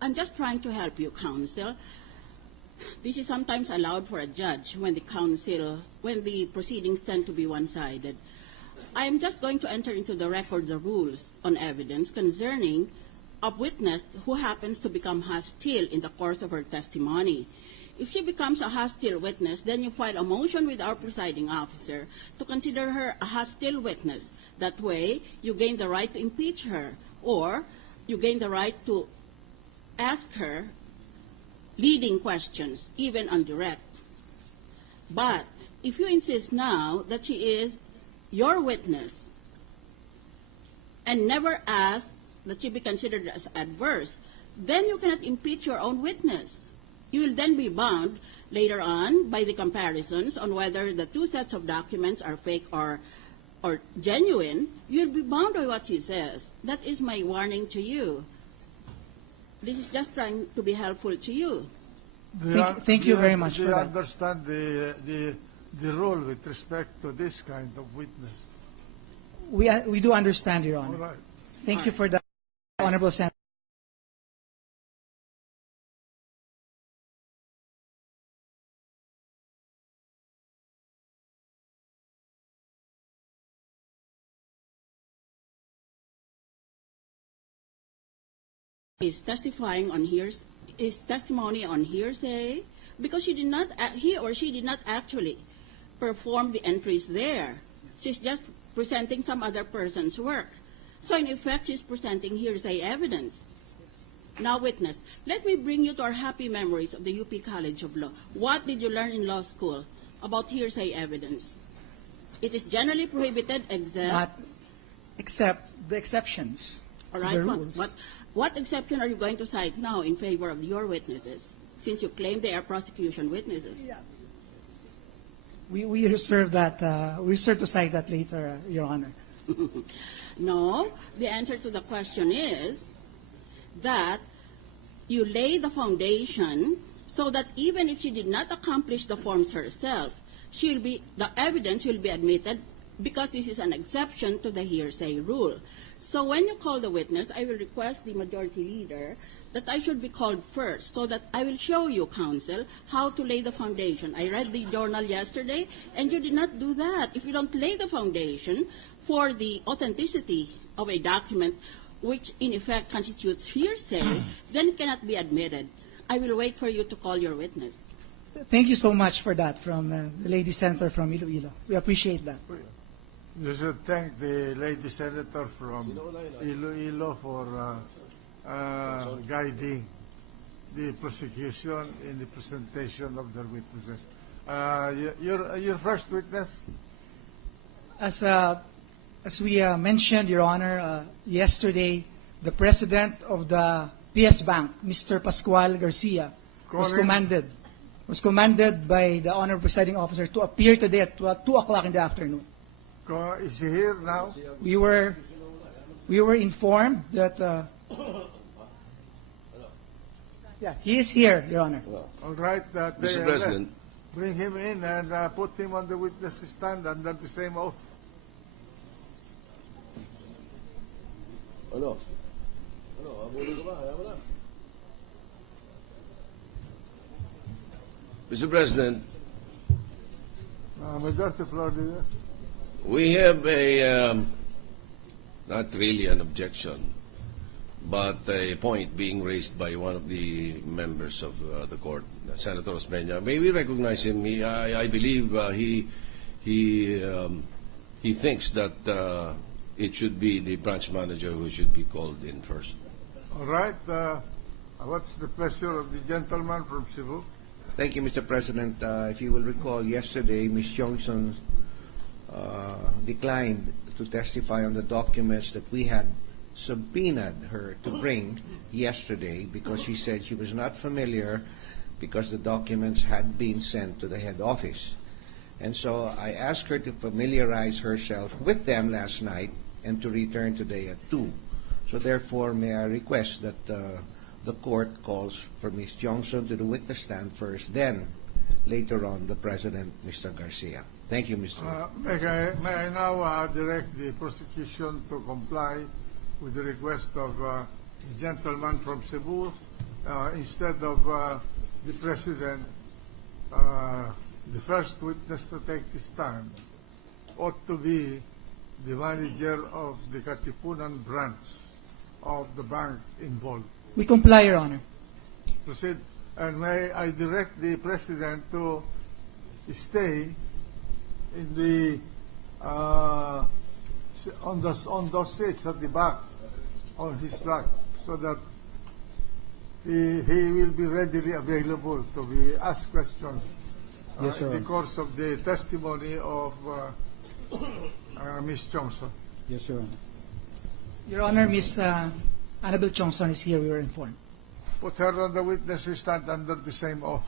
I'm just trying to help you, counsel. This is sometimes allowed for a judge when the proceedings tend to be one-sided. I am just going to enter into the record the rules on evidence concerning a witness who happens to become hostile in the course of her testimony. If she becomes a hostile witness, then you file a motion with our presiding officer to consider her a hostile witness. That way, you gain the right to impeach her, or you gain the right to ask her leading questions, even on direct. But if you insist now that she is your witness and never ask that she be considered as adverse, then you cannot impeach your own witness. You will then be bound later on by the comparisons on whether the two sets of documents are fake or genuine. You'll be bound by what she says. That is my warning to you. This is just trying to be helpful to you. Thank you very much for that. Do you understand the rule with respect to this kind of witness? We do understand, Your Honor. All right. Thank you for that, Honorable Senator. Is testifying on is testimony on hearsay because he or she did not actually perform the entries there. She's just presenting some other person's work. So in effect, she's presenting hearsay evidence. Now, witness, let me bring you to our happy memories of the UP College of Law. What did you learn in law school about hearsay evidence? It is generally prohibited except the exceptions. All right. What exception are you going to cite now in favor of your witnesses, since you claim they are prosecution witnesses? Yeah. We reserve that. We reserve to cite that later, Your Honor. No. The answer to the question is that you lay the foundation so that even if she did not accomplish the forms herself, the evidence will be admitted because this is an exception to the hearsay rule. So when you call the witness, I will request the majority leader that I should be called first so that I will show you, counsel, how to lay the foundation. I read the journal yesterday, and you did not do that. If you don't lay the foundation for the authenticity of a document, which in effect constitutes hearsay, then it cannot be admitted. I will wait for you to call your witness. Thank you so much for that from the lady senator from Iloilo. We appreciate that. You should thank the lady senator from Iloilo for guiding the prosecution in the presentation of their witnesses. Your first witness? As we mentioned, Your Honor, yesterday, the president of the PS Bank, Mr. Pascual Garcia, was commanded by the Honorable Presiding Officer to appear today at 2 o'clock in the afternoon. Is he here now? We were informed that he is here, Your Honor. All right, Mr. President, bring him in and put him on the witness stand under the same oath. Mr. President, Majority Floor Leader. we have not really an objection, but a point being raised by one of the members of the court, Senator Osmeña. May we recognize him? I believe he thinks that it should be the branch manager who should be called in first. All right. What's the pleasure of the gentleman from Cebu? Thank you, Mr. President. If you will recall, yesterday, Ms. Johnson declined to testify on the documents that we had subpoenaed her to bring yesterday because she said she was not familiar because the documents had been sent to the head office. And so I asked her to familiarize herself with them last night and to return today at 2. So therefore, may I request that the court calls for Ms. Johnson to the witness stand first, then later on the President, Mr. Garcia. Thank you, Mr. May I now direct the prosecution to comply with the request of the gentleman from Cebu instead of the President, the first witness to take this stand ought to be the manager of the Katipunan branch of the bank involved. We comply, Your Honor. Proceed. And may I direct the President to stay in the on those seats at the back on his track, so that he will be readily available to be asked questions Yes, Your in the Honor. course of the testimony of Ms. Johnson. Yes, Your Honor. Your Honor, Miss Annabel Chongson is here, we were informed. Put her on the witness stand under the same oath.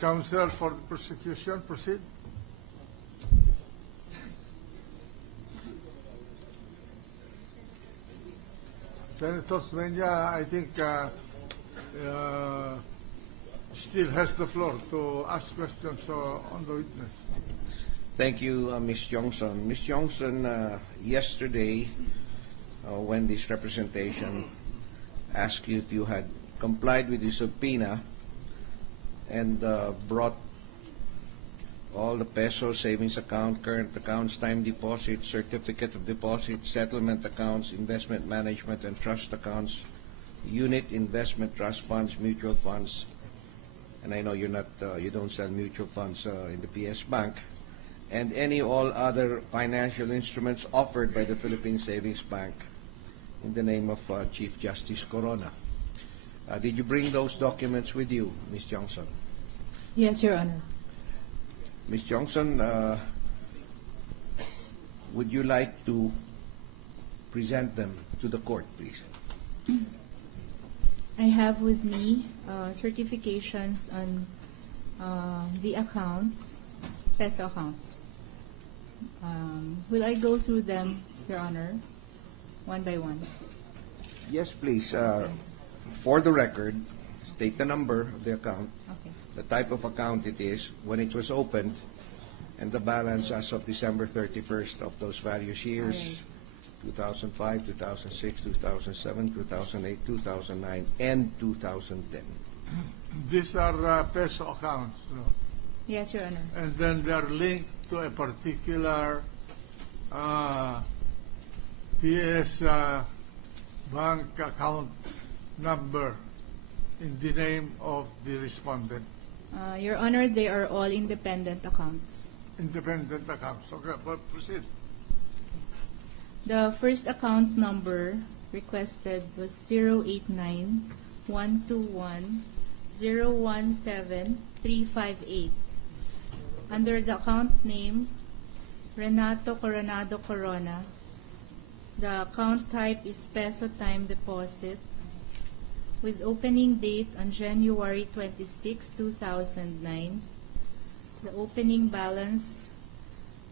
Counsel for the prosecution, proceed. Senator Smenya, I think still has the floor to ask questions on the witness. Thank you, Ms. Johnson. Ms. Johnson, yesterday, when this representation asked you if you had complied with the subpoena and brought all the peso savings account, current accounts, time deposits, certificate of deposit, settlement accounts, investment management and trust accounts, unit investment trust funds, mutual funds, and I know you're not, you don't sell mutual funds in the PS Bank, and any all other financial instruments offered by the Philippine Savings Bank in the name of Chief Justice Corona. Did you bring those documents with you, Ms. Johnson? Yes, Your Honor. Ms. Johnson, would you like to present them to the court, please? I have with me certifications on the accounts, peso accounts. Will I go through them, Your Honor, one by one? Yes, please. For the record, state the number of the account, Okay. the type of account it is, when it was opened, and the balance as of December 31st of those various years, All right. 2005, 2006, 2007, 2008, 2009, and 2010. These are peso accounts, no? Yes, Your Honor. And then they're linked to a particular PS bank account number in the name of the respondent. Your Honor, they are all independent accounts. Independent accounts. Okay, but proceed. The first account number requested was 089-121-017-358. Under the account name Renato Coronado Corona, the account type is peso time deposit with opening date on January 26, 2009. The opening balance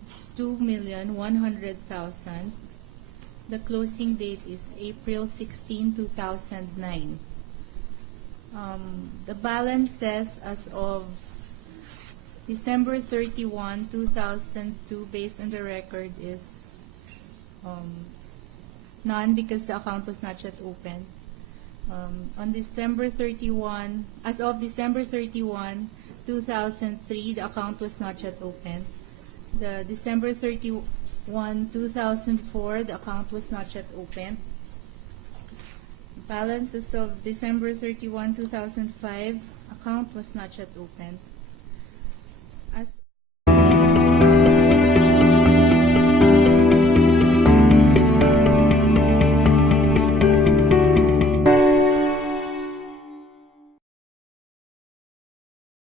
is 2,100,000. The closing date is April 16, 2009. The balance says as of December 31, 2002, based on the record, is none because the account was not yet opened. On December 31, as of December 31, 2003, the account was not yet opened. The December 31, 2004, the account was not yet opened. Balance as of December 31, 2005, account was not yet opened.